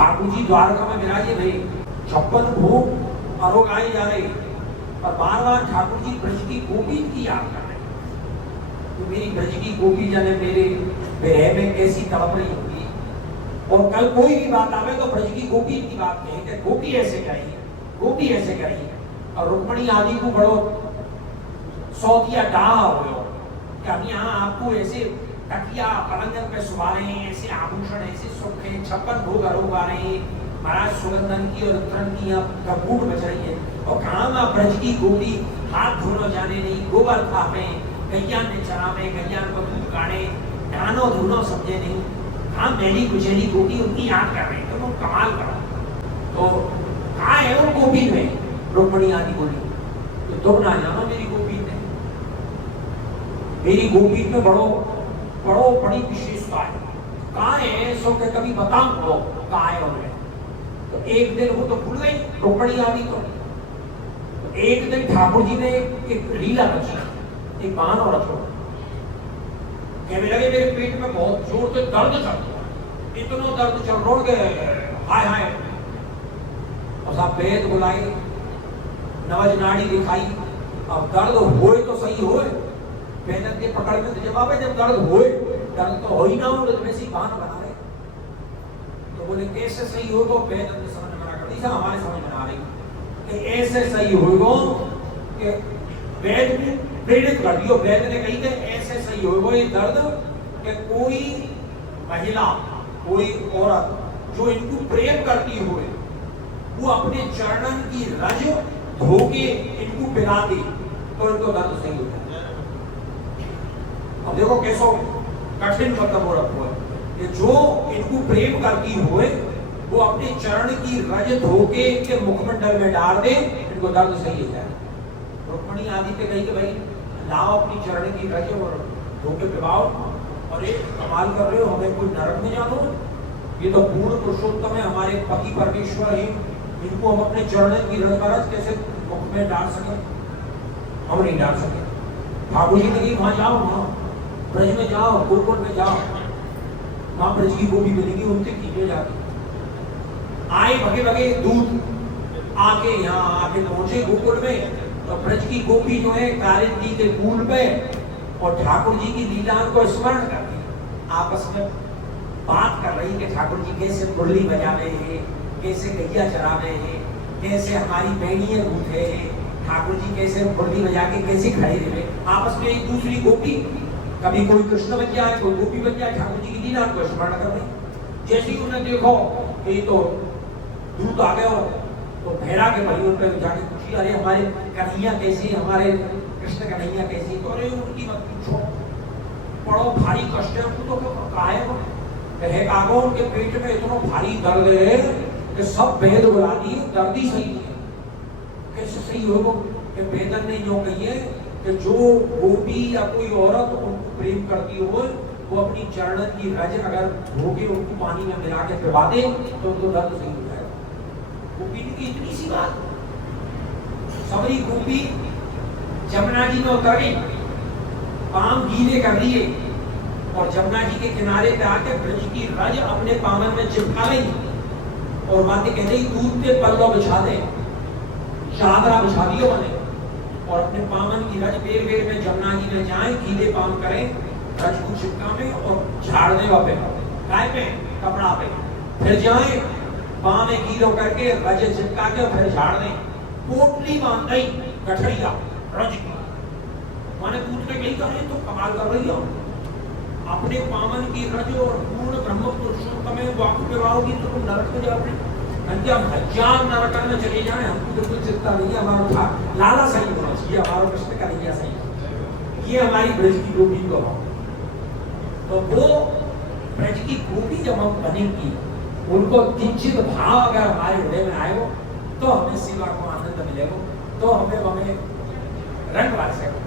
ठाकुर जी द्वारका में विराजे भई, 56 भोग आरोगाए जा रहे और बार बार ठाकुर जी ब्रज की गोपी की याद कर रहे। तो मेरी ब्रज की गोपी जाने मेरे विरह में कैसी तड़प रही होगी। और कल कोई भी बात आवे तो ब्रज की गोपी की बात कहे कि गोपी ऐसे करी, गोपी ऐसे करी। और रुक्मणी आदि को बड़ो सौतिया डाहा हो कि हम यहाँ आपको ऐसे तकिया पलंगन पे सुवा रहे हैं, ऐसे आभूषण ऐसे सुख है, 56 भोग आरोगा रहे हैं, महाराज सुगंधन की और रत्न की यहाँ कपूर बच रही है। और कहाँ ब्रज की गोपी हाथ धोना जाने नहीं, गोबर थापे, गैया में चरावे, गैया को दूध काढ़े, डानो धुनो समझे नहीं। हाँ मेरी गुजरी गोपी उनकी याद कर रहे हैं, तो वो कमाल करा। तो कहाँ है वो गोपी में? रुक्मणी आदि बोली तो तुम ना जानो मेरी गोपी में, मेरी गोपी में बड़ी विशेषता है। कहाँ है सो के कभी बताऊं कहाँ है उनमें। तो एक दिन वो तो भूल गई रुक्मणी आदि को। तो एक दिन ठाकुर जी ने एक लीला रची, एक बहाना रखो, कहने लगे मेरे पेट में बहुत जोर से दर्द चल रहा है, इतना दर्द चल रहा है हाय हाय। और साहब वेद बुलाई, नवज नाड़ी दिखाई, अब दर्द होए तो सही होए। वेदन के पकड़ में तो जवाब है जब दर्द होए, दर्द तो हो ही ना हो तो वैसे ही बहाना बना रहे। तो बोले कैसे सही होगा? वेदन ने समझ मना कर दी, हमारे समझ में आ रही कि ऐसे सही होगा कि वेद ने प्रेरित कर दियो। वेद ने कही कि ऐसे सही होगा ये दर्द कि कोई महिला, कोई औरत जो इनको प्रेम करती हुए वो अपने चरणन की रज धोके इनको पिला दे तो इनको दर्द सही होता है। अब देखो कैसो कठिन मतलब हो रखो है कि जो इनको प्रेम करती हुए वो अपने चरण की रज धोके इनके मुखमंडल में डाल दे, इनको दर्द सही हो जाए। रुक्मणी आदि पे कही कि भाई लाओ अपनी चरण की रज और धोके पिलाओ। और एक कमाल कर रहे हो, हमें कोई नरक में जानो, ये तो पूर्ण पुरुषोत्तम है, हमारे पति परमेश्वर है, इनको हम अपने चरण की रज कैसे मुख में डाल सके? हम नहीं डाल सके। ठाकुर जी ने कही वहां जाओ, वहां ब्रज में जाओ, गुरुकुल में जाओ, वहां ब्रज की गोपी मिलेगी, उनसे कीजिए जाके। आए भगे भगे दूध आके यहाँ आके पहुंचे गोकुल में, तो ब्रज की गोपी जो है कालिंदी के कूल पे और ठाकुर जी की लीला को स्मरण करती आपस में बात कर रही कि ठाकुर जी कैसे मुरली बजावे हैं, कैसे गैया चरावे हैं, कैसे हमारी बेड़ियां गूंथे हैं, ठाकुर जी कैसे मुरली बजा के कैसे खड़े रहे। आपस में एक दूसरी गोपी, कभी कोई कृष्ण बन जाए, कोई गोपी बन जाए, ठाकुर जी की लीला को स्मरण कर रही। जैसे ही उन्हें देखो ये तो दूध आ गया हो, तो भैरा के भाइयों पे जाके पूछी अरे हमारे कन्हैया कैसी, हमारे कृष्ण कन्हैया कैसी? तो अरे उनकी मत पूछो, बड़ो भारी कष्ट है उनको। तो काहे को उनके पेट में इतना भारी दर्द है कि सब वेद बुला दिए, दर्द ही सही है। कैसे सही होगा? कि वेदन ने जो कही है कि जो गोपी या कोई औरत उनको प्रेम करती हो वो अपनी चरण की रज अगर धोके उनको पानी में मिला के पिला दे तो उनको दर्द सही हो जाएगा। गोपी की इतनी सी बात, सबरी गोपी जमुना जी में उतर गई, पांव गीले कर लिए और जमुना जी के किनारे पे आके ब्रज की रज अपने पावन में चिपका ली और माते कह रही दूध के पल्लो बिछा दे, चादरा बिछा दियो बने और अपने पावन की रज बेर बेर में जमुना जी में जाए, गीले पांव करें, रज को चिपका में और झाड़ दे वापे काय पे कपड़ा पे, फिर जाए पांव में गीलो करके रज चिपका के फिर झाड़ दें। पोटली बांध गई गठरिया रज की, माने दूध में गई करे तो कमाल कर रही हो। अपने पावन की रज और पूर्ण ब्रह्म पुरुषोत्तम में वाक विवाहोगी तो तुम नरक में जाओगे। क्या हजार नरक में चले जाए हमको बिल्कुल चिंता नहीं है, हमारा था लाला सही होना चाहिए, हमारा कृष्ण का नहीं सही। ये हमारी ब्रज की गोपी को, तो वो ब्रज की गोपी जब हम बनेगी उनको किंचित भाव अगर हमारे हृदय में आएगा तो हमें सेवा को आनंद मिलेगा, तो हमें रंग ला सकेगा।